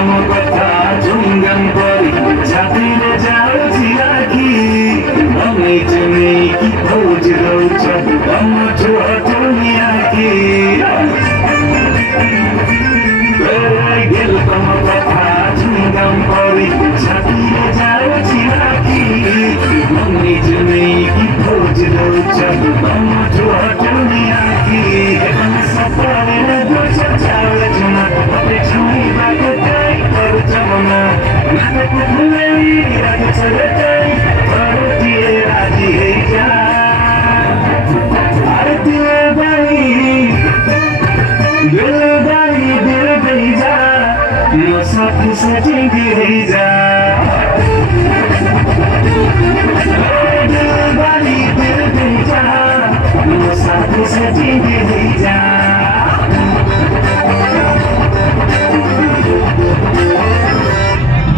तम कथा चुंगम करी छातीरे जाऊची राखी मम्मी चुनी की खोज रोच तम छुआ दुनिया की दिल तम कथा चुंगम करी छातीरे जाऊची राखी मम्मी चुनी की खोज रोच तम छुआ दुनिया की सपने में कुछ चावल चुना अपने छुई बात कई कर जमना मैं तो भूलेगी रात चले गई पर दिए राजी है क्या दिल गई जा मुसाफिर से टिंगी रही जा दिल गई जा मुसाफिर से टिंगी रही जा